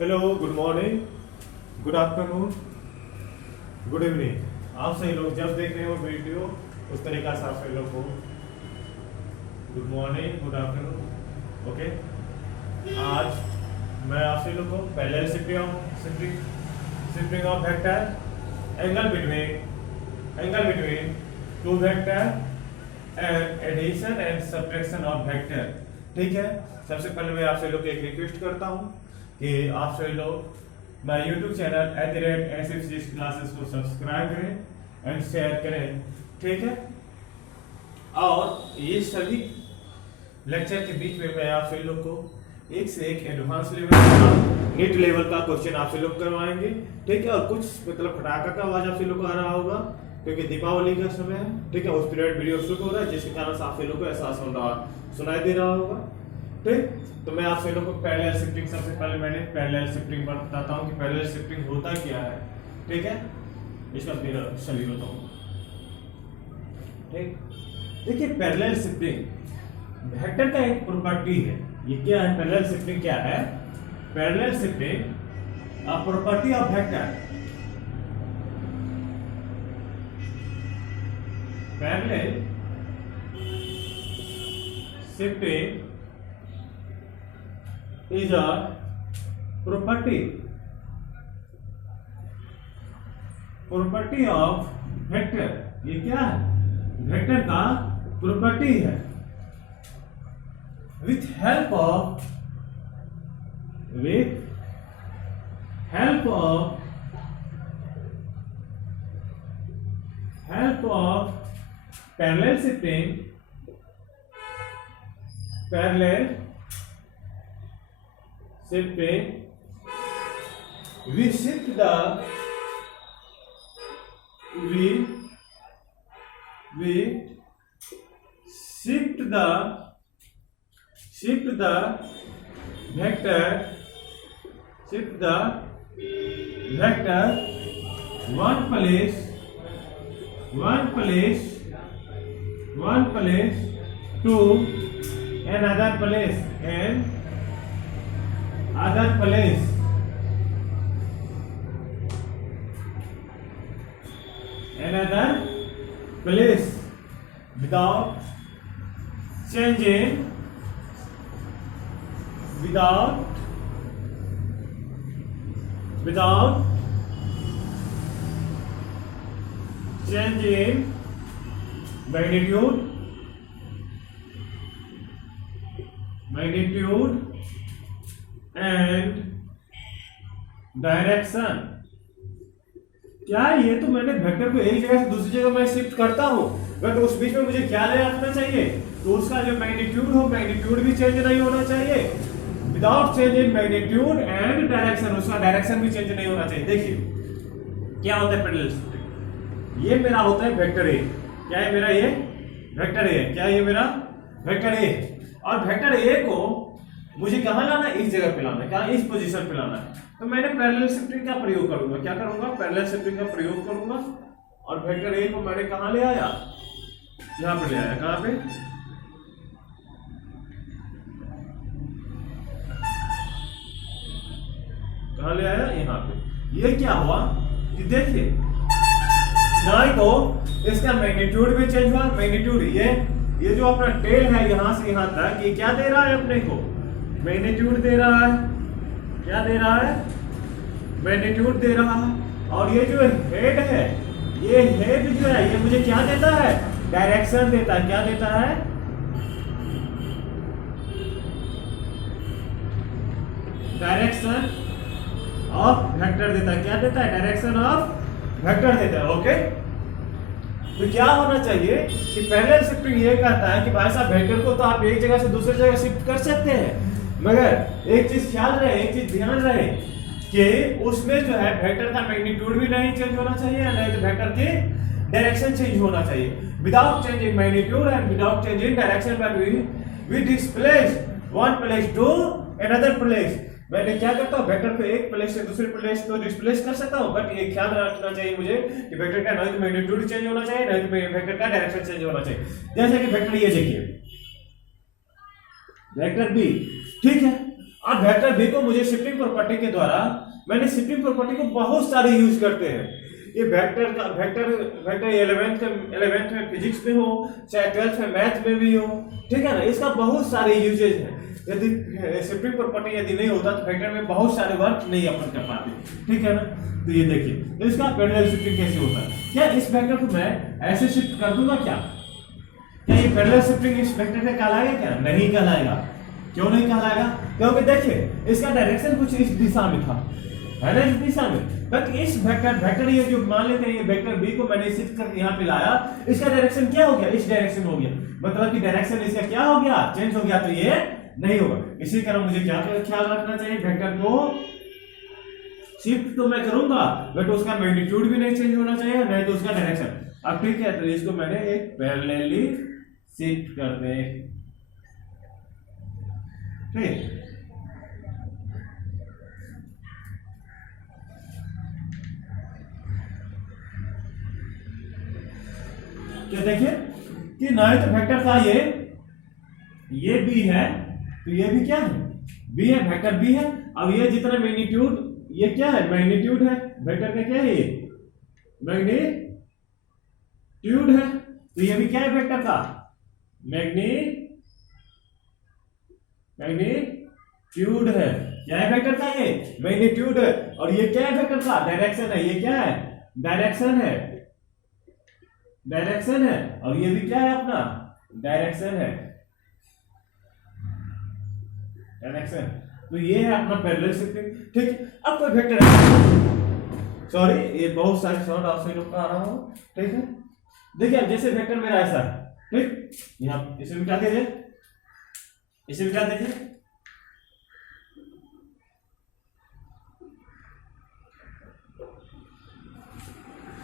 Hello, good morning, good afternoon, good evening. आप सही लोग जब देख रहे हो वीडियो उस तरीका से आप सही लोग को good morning, good afternoon. Okay, आज मैं आप सही लोग को parallel shifting of vector, angle between two vector and addition and subtraction of vector. ठीक है, सबसे पहले मैं आप सभी लोग को एक रिक्वेस्ट करता हूँ कि आप सभी लोग मेरा यूट्यूब चैनल @SFCS क्लासेस को सब्सक्राइब करें एंड शेयर करें। ठीक है, और ये सभी लेक्चर के बीच में मैं आप सभी लोग को एक से एक एडवांस लेवल का, नीट लेवल का क्वेश्चन आप सभी लोग करवाएंगे। ठीक है, और कुछ मतलब फटाका का आवाज आप सभी लोग को आ रहा होगा क्योंकि दीपावली का समय है। ठीक है, उस पीरियड वीडियो शूट हो रहा है जिसके कारण से आप सभी लोग को एहसास हो रहा सुनाई दे रहा होगा। ठीक, तो मैं आप सभी लोग को पैरेलल शिफ्टिंग, सबसे पहले मैंने पैरेलल शिफ्टिंग बताता हूँ कि पैरेलल शिफ्टिंग होता क्या है। ठीक है, इसका सभी बताऊँ। ठीक, देखिए पैरेलल शिफ्टिंग वेक्टर का एक प्रॉपर्टी है। ये क्या है? पैरेलल शिफ्टिंग क्या है? Parallel shifting a property of vector. Parallel shifting is a property of vector। ये क्या है? वेक्टर का प्रॉपर्टी है। with help of parallel shifting, we shift the vector one place to another place without changing magnitude and direction. क्या है? ये तो मैंने वेक्टर को एक जगह से दूसरी जगह मैं शिफ्ट करता हूँ, बट उस बीच में मुझे क्या ले रखना चाहिए? तो उसका जो मैग्नीट्यूड हो, मैग्नीट्यूड भी चेंज नहीं होना चाहिए। Without change in magnitude and direction, उसका डायरेक्शन भी चेंज नहीं होना चाहिए। देखिए क्या होता है पैरेलल शिफ्टिंग। ये मेरा होता है वेक्टर ए। क्या है मेरा? ये वेक्टर ए। क्या ये मेरा वेक्टर ए? और वेक्टर ए को मुझे कहाँ लाना है? इस जगह पे लाना है। कहाँ? इस पोजीशन पे लाना है। तो मैंने पैरेलल शिफ्टिंग का प्रयोग करूंगा। क्या करूंगा? पैरेलल शिफ्टिंग का प्रयोग करूंगा। और वेक्टर ए को मैंने कहाँ ले आया? यहाँ पे ले आया। कहाँ पे? कहाँ ले आया? यहाँ पे। ये क्या हुआ कि देखिए यहाँ को इसका मैग्नीट्यूड भी चेंज हुआ। मैग्नीट्यूड ये जो अपना टेल है यहाँ से यहाँ तक, ये क्या दे रहा है? अपने को मैग्नीट्यूड दे रहा है। क्या दे रहा है? मैग्नीट्यूड दे रहा है। और ये जो हेड है, ये हेड जो है ये मुझे क्या देता है? डायरेक्शन देता है। क्या देता है? डायरेक्शन ऑफ वेक्टर देता है। क्या देता है? डायरेक्शन ऑफ वेक्टर देता है। ओके, तो क्या होना चाहिए कि पैरेलल शिफ्टिंग ये कहता है कि भाई साहब वेक्टर को तो आप एक जगह से दूसरी जगह शिफ्ट कर सकते हैं, मगर एक चीज ख्याल रहे, एक चीज ध्यान रहे कि उसमें जो है वेक्टर का मैग्नीट्यूड भी नहीं चेंज होना चाहिए, नहीं तो वेक्टर की डायरेक्शन चेंज होना चाहिए। Without changing magnitude and without changing direction we displace one place to another place. मैंने क्या करता हूँ? वेक्टर को एक प्लेस से दूसरे प्लेस को डिस्प्लेस कर सकता हूँ, बट ये ख्याल रखना चाहिए मुझे कि वेक्टर का नहीं तो मैग्नीट्यूड चेंज होना चाहिए, नहीं तो वेक्टर का डायरेक्शन चेंज होना चाहिए। जैसे कि वेक्टर ये देखिए, वेक्टर बी। ठीक है, अब वेक्टर बी को मुझे शिफ्टिंग प्रॉपर्टी के द्वारा, मैंने शिफ्टिंग प्रॉपर्टी को बहुत सारे यूज करते हैं। ये वेक्टर का वेक्टर 11th में फिजिक्स में हो, चाहे 12th में मैथ में भी हो, ठीक है ना, इसका बहुत सारे यूजेज है। यदि शिफ्टिंग प्रॉपर्टी यदि नहीं होता तो वेक्टर में बहुत सारे वर्क नहीं अपन कर पाते, ठीक है ना। तो ये देखिए, तो इसका पैरेलल शिफ्टिंग कैसे होता है। क्या इस वेक्टर को मैं ऐसे शिफ्ट कर दूंगा क्या ये पैरेलल शिफ्टिंग इस वेक्टर का कहलाएगा क्या? नहीं कहलाएगा। क्यों नहीं कहलाएगा? क्योंकि देखिए इसका डायरेक्शन कुछ इस दिशा में था, है ना, इस दिशा में। बट इस वेक्टर ये जो मान लेते हैं, ये वेक्टर बी को मैंने शिफ्ट करके यहाँ पे लाया, इसका डायरेक्शन क्या हो गया? इस डायरेक्शन हो गया, मतलब कि डायरेक्शन इसका क्या हो गया? चेंज हो गया। तो ये नहीं होगा। इसी कारण मुझे क्या ख्याल रखना चाहिए, वेक्टर को शिफ्ट तो मैं करूंगा बट उसका मैग्नीट्यूड भी नहीं चेंज होना चाहिए, नहीं तो उसका डायरेक्शन। अब ठीक है, तो इसको मैंने एक पैरेलली शिफ्ट कर दे, ठीक। क्या देखिए कि ना तो वेक्टर का ये बी है, तो ये भी क्या है? बी है, वेक्टर बी है। अब ये जितना मैग्नीट्यूड, ये क्या है? मैग्नीट्यूड है। वेक्टर का क्या है? ये मैग्नीट्यूड है। तो ये भी क्या है? वेक्टर का मैग्नीट्यूड है। क्या है वेक्टर का? ये मैग्नीट्यूड है। और ये क्या है? वेक्टर का डायरेक्शन है। ये क्या है? डायरेक्शन है, डायरेक्शन है। और ये भी क्या है? अपना डायरेक्शन है, डायरेक्शन। तो ये है अपना पैरेलल शिफ्टिंग, ठीक। अब कोई वेक्टर, सॉरी ये बहुत सारे साउंड आपसे लोग आ रहा हूं, ठीक है। देखिए अब जैसे वेक्टर मेरा ऐसा है, ठीक, यहाँ इसे मिटा दीजिए, इसे मिटा दीजिए।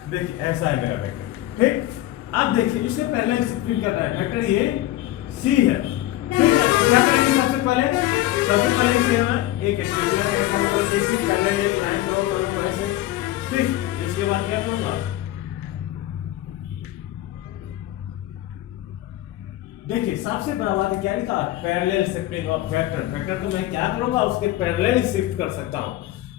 देखिए ऐसा है मेरा वेक्टर, ठीक। अब देखिए इसे पैरेलल शिफ्टिंग कर रहा है वेक्टर, ये सी है, ठीक है। क्या करेंगे सबसे पहले इसे मैं एक इसकी पैरेलल एक लाइन ड्रॉ करूंगा ऐसे, ठीक। इसके बाद क्या करूंगा? देखिए सबसे बड़ा बात क्या लिखा? Parallel shifting of vector. Vector को मैं क्या करूंगा? उसके पैरेलल शिफ्ट कर सकता हूं,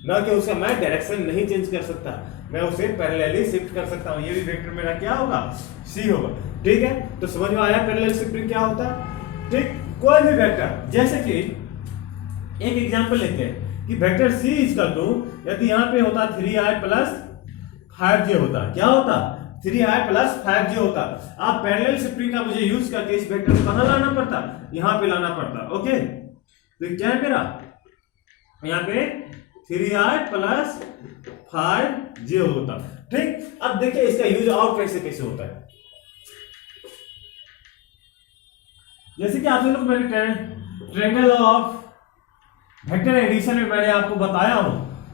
ना कि उसका मैं डायरेक्शन नहीं चेंज कर सकता, मैं उसे पैरेलली शिफ्ट कर सकता हूं। ये भी वेक्टर मेरा क्या होगा? सी होगा, ठीक है। तो समझ में आया पैरेलल शिफ्टिंग क्या होता है, ठीक। कोई भी वेक्टर, जैसे कि एक एग्जांपल लेते हैं कि वेक्टर सी इक्वल टू, यदि यहां पे होता 3i प्लस 5j होता, क्या होता? 3i प्लस 5j होता। आप पैरेलल शिफ्टिंग का मुझे यूज करके इस वेक्टर को कहां लाना पड़ता? यहां पे लाना पड़ता, ओके। तो क्या है मेरा? यहां पे 3i प्लस 5j होता, ठीक। अब देखिए इसका यूज और कैसे होता है। जैसे कि आप लोग मैंने ट्रायंगल ऑफ वेक्टर एडिशन में मैंने आपको बताया हूं,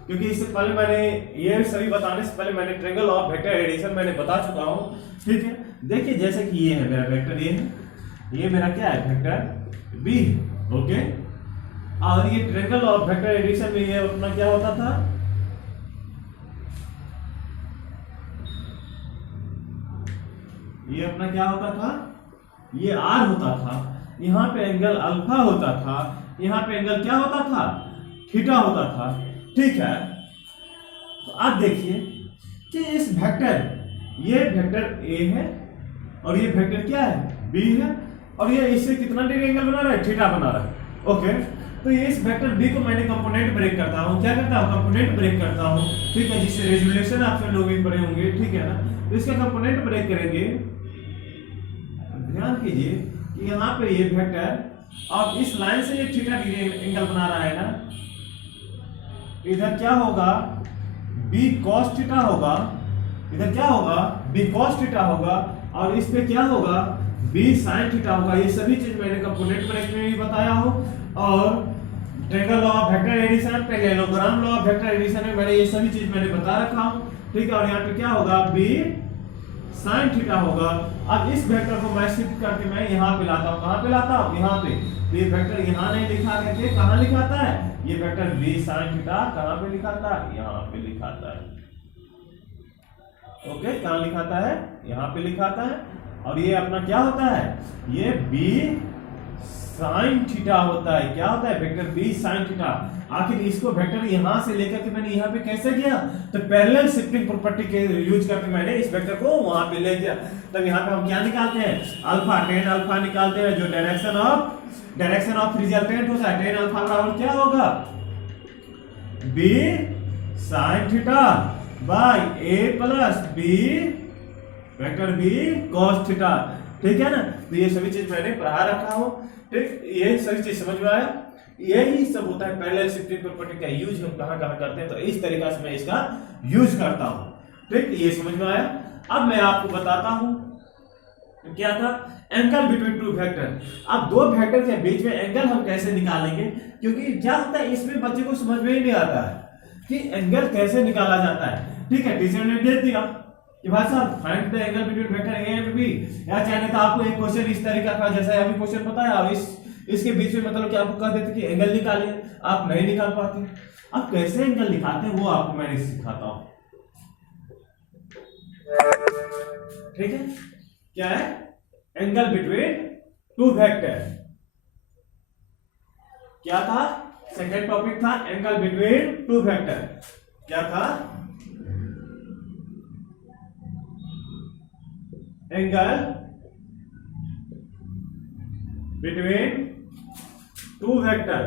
क्योंकि इससे पहले मैंने ये सभी बताने से पहले मैंने ट्रायंगल ऑफ वेक्टर एडिशन मैंने बता चुका हूं, ठीक है। देखिए जैसे कि ये है मेरा वेक्टर, ये मेरा क्या है? Vector B, okay. और ये ट्रायंगल ऑफ वेक्टर एडिशन में ये अपना क्या होता था? ये अपना क्या होता था? ये आर होता था, यहाँ पे एंगल अल्फा होता था, यहाँ पे एंगल क्या होता था? थीटा होता था, ठीक है। तो आप देखिए कि इस वेक्टर, ये वेक्टर ए है और ये वेक्टर क्या है? बी है, और ये इससे कितना डिग्री एंगल बना रहा है? थीटा बना रहा है, ओके। तो ये इस वेक्टर बी को मैंने कंपोनेंट ब्रेक करता हूँ, क्या करता हूँ? कंपोनेंट ब्रेक करता हूँ, ठीक है, जिससे रेजुलेशन आप सब लोग पढ़े होंगे, ठीक है ना। तो इसका कंपोनेंट ब्रेक करेंगे। ध्यान कीजिए कि यहाँ पे ये वेक्टर, और इस लाइन से ये थीटा डिग्री एंगल बना रहा है ना, इधर क्या होगा? बी कॉस थीटा होगा, इधर क्या होगा? बी कॉस थीटा होगा, और इस पे क्या होगा? बी साइन थीटा होगा। ये सभी चीज मैंने कंपोनेंट ब्रेक में भी बताया हो, और triangle law of vector addition, parallelogram law of vector addition में मैंने ये सभी चीज मैंने बता रखा हूं, ठीक है। और यहाँ पे क्या होगा? बी साइन थीटा होगा। अब इस वेक्टर को मैं शिफ्ट करके मैं यहाँ पे लाता हूँ, कहाँ पे लाता हूँ? यहाँ पे। तो ये वेक्टर यहाँ नहीं लिखा करके कहाँ लिखाता है? ये वेक्टर बी साइन थीटा कहाँ पे लिखाता है? यहाँ पे लिखाता है, ओके। कहाँ लिखाता है? यहाँ पे लिखाता है। और ये अपना क्या होता है? ये बी साइन थीटा होता है। क्या होता है? Vector B sine theta. आखिर इसको वेक्टर यहां से लेकर के मैंने यहां पे कैसे किया? तो पैरेलल शिफ्टिंग प्रॉपर्टी के यूज करके मैंने इस वेक्टर को वहां पे ले गया। तब यहां पे हम क्या निकालते हैं? अल्फा, टेन अल्फा निकालते हैं, जो डायरेक्शन ऑफ रिजल्टेंट होता है। टेन अल्फा बराबर क्या होगा? B sine theta by A plus B vector B cos theta. ठीक है ना? तो ये सभी चीज मैंने पढ़ा रखा हूं। ठीक, ये सभी चीज समझ में आया? यही सब होता है पैरेलल शिफ्टिंग प्रॉपर्टी का यूज हम कहां कहां करते हैं। तो इस तरीका से मैं इसका यूज करता हूं। ठीक, ये समझ में आया? अब मैं आपको बताता हूं क्या था? Angle between two vector. अब दो वेक्टर के बीच में एंगल हम कैसे निकालेंगे? क्योंकि क्या होता है, इसमें बच्चे को समझ में ही नहीं आता है कि एंगल कैसे निकाला जाता है। ठीक है, टीचर ने दे दिया कि भाई साहब find the angle between vector A and B, या चाहे तो आपको एक क्वेश्चन इस तरीका का जैसा अभी क्वेश्चन बताया, और इसके बीच में मतलब कि आपको कह देते कि एंगल निकालिए, आप नहीं निकाल पाते। अब कैसे एंगल निकालते हैं वो आपको मैं सिखाता हूं। ठीक है, क्या है? Angle between two vector. क्या था? सेकेंड टॉपिक था एंगल बिटवीन टू वेक्टर। क्या था? Angle between two vector.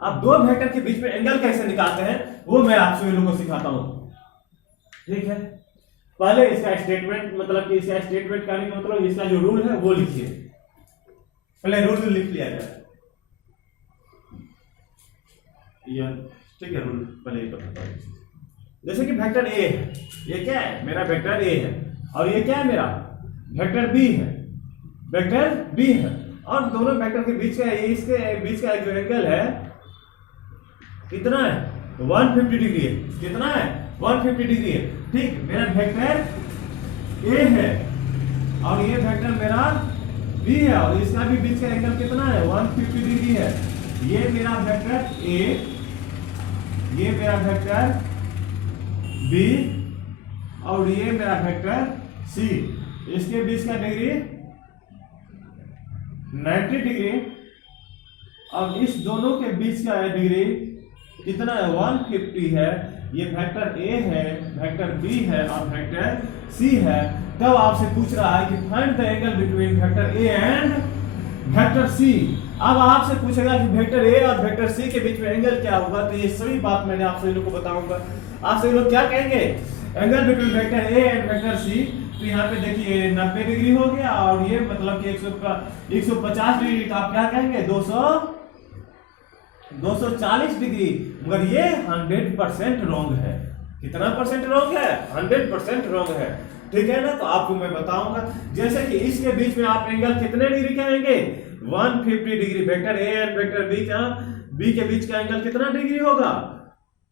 अब दो वेक्टर के बीच में एंगल कैसे निकालते हैं वो मैं आप लोगों को सिखाता हूं। ठीक है, पहले इसका स्टेटमेंट, मतलब कि इसका स्टेटमेंट करने का मतलब इसका जो रूल है वो लिखिए। पहले रूल लिख लिया जाए। ठीक है, रूल पहले ही बताता हूं। जैसे कि वेक्टर ए है, ये क्या है? मेरा वेक्टर ए है, और ये क्या है? मेरा वेक्टर बी है। वेक्टर बी है, और दोनों वेक्टर के बीच का इसके बीच का जो एंगल है कितना है? 150 डिग्री है। कितना है? 150 डिग्री है। ठीक, मेरा वेक्टर ए है और ये वेक्टर मेरा बी है, और इसका भी बीच का एंगल कितना है? 150 डिग्री है। ये मेरा वेक्टर ए, ये मेरा वेक्टर बी, और ये मेरा वेक्टर सी। इसके बीच का डिग्री 90 डिग्री, और इस दोनों के बीच का डिग्री कितना है? 150 है। ये वेक्टर ए है, वेक्टर बी है, और वेक्टर सी है। तब आपसे पूछ रहा है कि find the angle between vector A and vector C. अब आपसे पूछेगा कि वेक्टर ए और वेक्टर सी के बीच में एंगल क्या होगा। तो ये सभी बात मैंने आप सभी लोग को बताऊंगा। आप सभी लोग क्या कहेंगे? Angle between vector A and vector C. तो यहाँ पे देखिए 90 डिग्री हो गया, और ये मतलब कि 150 डिग्री। तो आप क्या कहेंगे? 240 डिग्री। मगर ये 100% रॉन्ग है। कितना परसेंट रॉन्ग है? 100% रॉन्ग है। ठीक है ना? तो आपको मैं बताऊंगा। जैसे कि इसके बीच में आप एंगल कितने डिग्री कहेंगे? 150 degree. Vector A and vector B के बीच का एंगल कितना डिग्री होगा?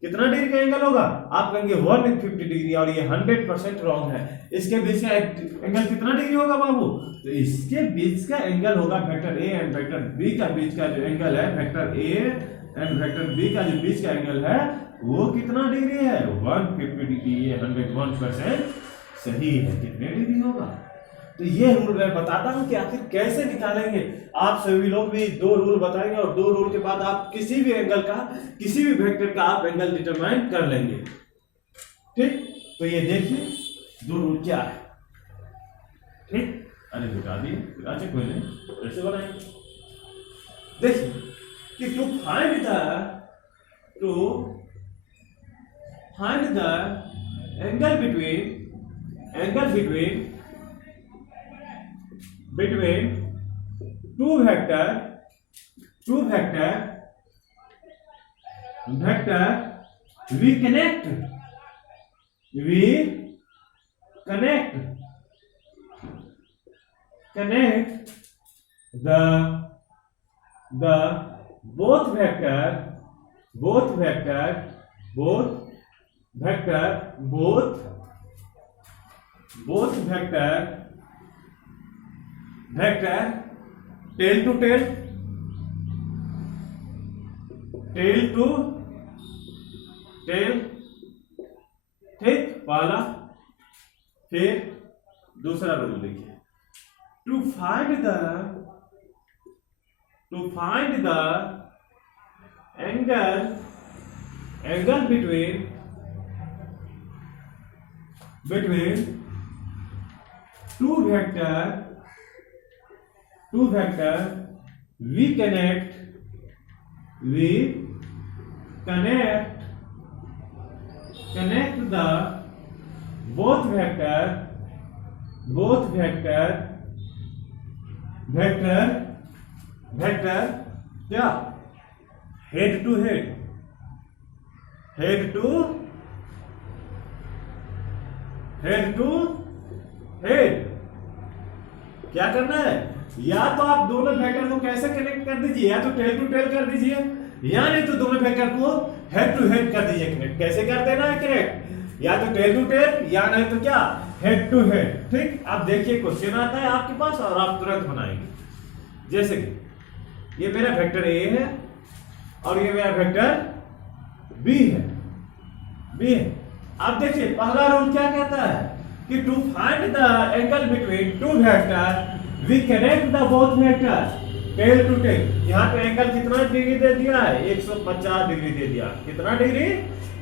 कितना डिग्री का एंगल होगा? आप कहेंगे 150 डिग्री, और ये 100% रॉन्ग है। इसके बीच का एंगल कितना डिग्री होगा बाबू? तो इसके बीच का एंगल होगा vector A and vector B का बीच का जो एंगल है, vector A and vector B का जो बीच का एंगल है वो कितना डिग्री है? 150 डिग्री। ये 101% सही है। कितने डिग्री होगा? तो ये रूल मैं बताता हूं कि आखिर कैसे निकालेंगे। आप सभी लोग भी दो रूल बताएंगे, और दो रूल के बाद आप किसी भी एंगल का, किसी भी वेक्टर का आप एंगल डिटरमाइन कर लेंगे। ठीक, तो ये देखिए दो रूल क्या है। ठीक, अरे बता दिए। अच्छा कोई नहीं, ऐसे बनाएंगे। देखिए कि to find the angle between two vector we connect the both vector tail to tail ठीक, पहला। फिर दूसरा रूल देखिए, to find the angle between two vector we connect the both vector क्या, head to head, क्या करना है, या तो आप दोनों वेक्टर को कैसे कनेक्ट कर दीजिए, या तो टेल टू टेल कर दीजिए, या नहीं तो दोनों वेक्टर को हेड टू हेड कर दीजिए कनेक्ट। कैसे कर देना है कनेक्ट, या तो टेल टू टेल, या नहीं तो क्या, हेड टू हेड। ठीक, अब देखिए क्वेश्चन आता है आपके पास और आप तुरंत बनाएंगे। जैसे कि ये मेरा वेक्टर ए है और ये मेरा वेक्टर बी है। अब देखिए पहला रूल क्या कहता है कि to find the angle between two vector we connect the both vector tail to tail. यहाँ पे एंगल कितना डिग्री दे दिया है, 150 डिग्री दे दिया। कितना डिग्री,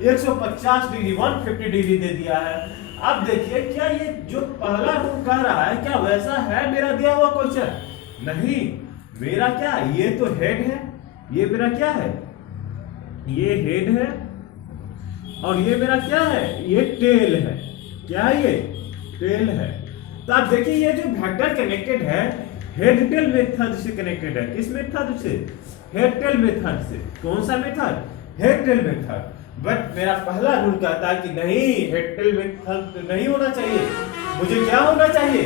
150 डिग्री, 150 डिग्री दे दिया है। अब देखिए क्या ये जो पहला रूल कह रहा है क्या वैसा है मेरा दिया हुआ क्वेश्चन? नहीं, मेरा क्या, ये तो हेड है, ये मेरा क्या है, ये हेड है और ये मेरा क्या है, ये टेल है। क्या ये टेल है। तो आप देखिए ये जो वेक्टर कनेक्टेड है हेड टेल मेथड से कनेक्टेड है। किस मेथड से, हेड टेल मेथड से। कौन सा method, head tail method. But मेरा पहला रूल कहता है कि नहीं, हेड टेल मेथड नहीं होना चाहिए, मुझे क्या होना चाहिए,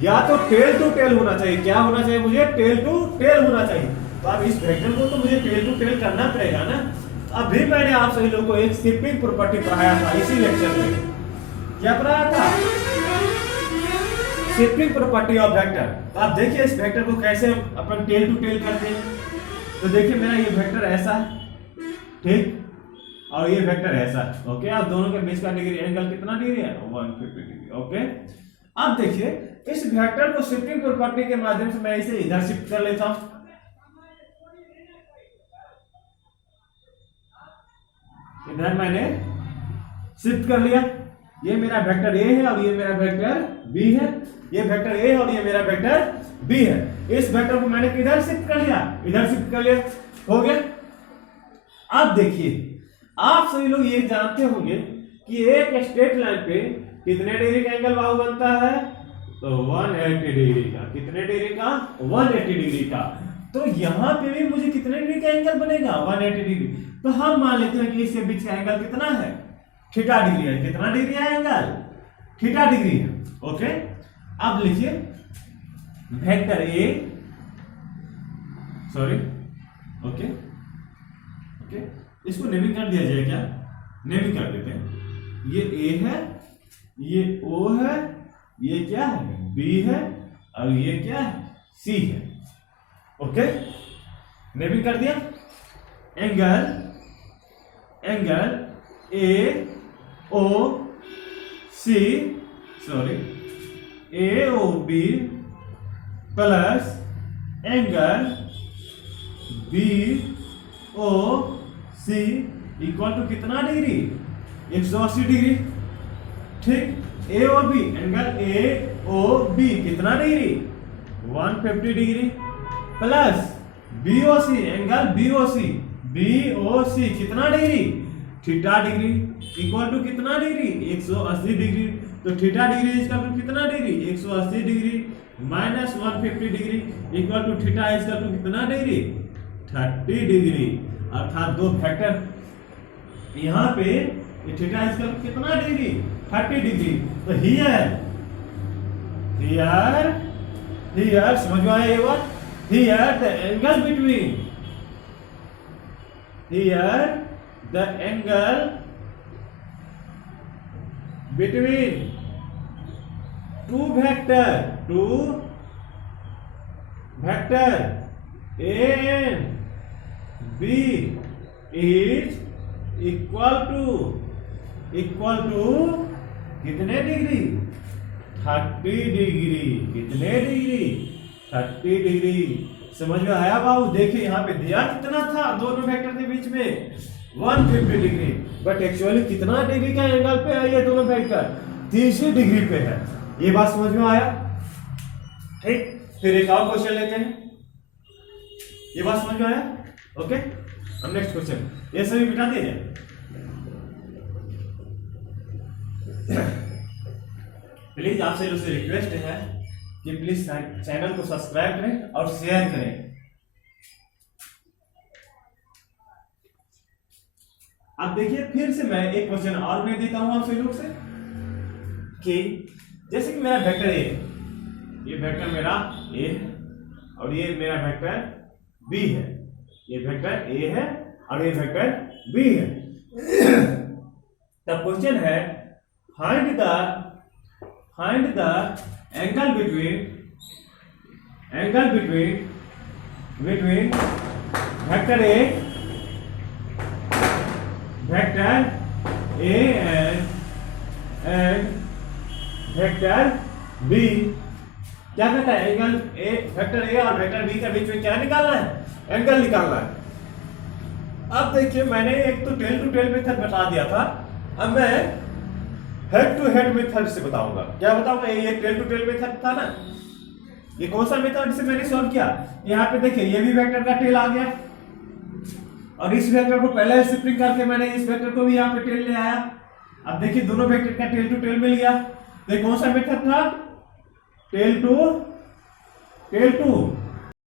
या तो टेल टू टेल होना चाहिए। क्या होना चाहिए, मुझे टेल टू टेल होना चाहिए। तो अब इस वेक्टर को तो मुझे टेल टू टेल करना पड़ेगा ना। अभी मैंने आप सभी लोगों को एक शिफ्टिंग प्रॉपर्टी पढ़ाया था इसी लेक्चर में। क्या पढ़ाया था, शिफ्टिंग प्रॉपर्टी ऑफ वेक्टर। तो आप देखिए इस वेक्टर को कैसे अपन टेल टू टेल करते हैं। तो देखिए मेरा ये वेक्टर ऐसा है, ठीक, और ये वेक्टर ऐसा है। ओके, आप दोनों के बीच का डिग्री एंगल कितना डिग्री है, 150 डिग्री। ओके, अब देखिए इस वेक्टर को शिफ्टिंग प्रॉपर्टी के माध्यम से मैं इसे इधर शिफ्ट कर लेता हूं। इधर मैंने शिफ्ट कर लिया। ये मेरा वेक्टर ए है और ये मेरा वेक्टर बी है। ये वेक्टर ए और ये मेरा वेक्टर बी है। इस वेक्टर को मैंने किधर शिफ्ट कर लिया, इधर शिफ्ट कर लिया, हो गया। अब देखिए आप सभी लोग ये जानते होंगे कि एक स्ट्रेट लाइन पे कितने डिग्री का एंगल बाहु बनता है, तो 180 डिग्री का। कितने डिग्री का, 180 डिग्री का। तो यहाँ पे भी मुझे कितने डिग्री का एंगल बनेगा, 180 डिग्री। तो हम मान लेते हैं कि इसके बीच का एंगल कितना है, थीटा डिग्री है। कितना डिग्री है एंगल, थीटा डिग्री है। ओके, अब लिखिए वेक्टर ए, सॉरी, ओके, इसको नेमिंग कर दिया जाए क्या, नेमिंग कर देते हैं। ये ए है, ये ओ है, ये क्या है, बी है, और ये क्या है, सी है। ओके, नेमिंग कर दिया। Angle A O C, sorry, A O B plus angle B O C equal to कितना डिग्री, 180 डिग्री। ठीक, A O B, angle A O B कितना degree, 150 degree, plus B O C, angle B O C कितना degree, theta degree, equal to कितना degree, 180 degree. तो theta degree इसका कितना degree, 180 degree minus 150 degree equal to theta इसका कितना degree, 30 degree. अर्थात दो फैक्टर यहाँ पे थीटा इसका कितना डिग्री, 30 डिग्री। तो हियर समझ में आया ये बात, here the angle between, here the angle between two vector A and B is equal to कितने डिग्री, 30 डिग्री। कितने डिग्री? 30 डिग्री। समझ में आया बाबू? देखिए यहाँ पे दिया कितना था दोनों वेक्टर के बीच में, 150 डिग्री, बट एक्चुअली कितना डिग्री का एंगल पे है ये दोनों वेक्टर? 30 डिग्री पे है। ये बात समझ में आया? ठीक, फिर एक और क्वेश्चन लेते हैं। ये बात समझ में आया? ओके, अब नेक्स्ट क्वेश्चन, ये सभी बिठा दिए जाए। प्लीज आपसे लोग से रिक्वेस्ट है कि प्लीज चैनल को सब्सक्राइब करें और शेयर करें। अब देखिए फिर से मैं एक क्वेश्चन और मैं देता हूं आपसे लोग से कि जैसे कि मेरा वेक्टर ए, ये वेक्टर मेरा ए है और ये मेरा वेक्टर बी है, ये वेक्टर ए है और ये वेक्टर बी है। तब क्वेश्चन है find the angle between vector A and vector B. क्या कहता है? एंगल ए, वेक्टर ए और वेक्टर बी के बीच में क्या निकालना है? एंगल निकालना है। अब देखिए मैंने एक तो टेल टू टेल मेथड बता दिया था, अब मैं हेड टू हेड मेथड से बताऊंगा। क्या बताऊंगा? ये टेल टू टेल मेथड था ना, ये कौन सा मेथड से मैंने सॉल्व किया? यहाँ पे देखिए ये भी वेक्टर का टेल आ गया और इस वेक्टर को पहले शिफ्टिंग करके मैंने इस वेक्टर को भी यहाँ पे टेल ले आया। अब देखिए दोनों वेक्टर का टेल टू टेल मिल गया। तो कौन सा मेथड था? Tell to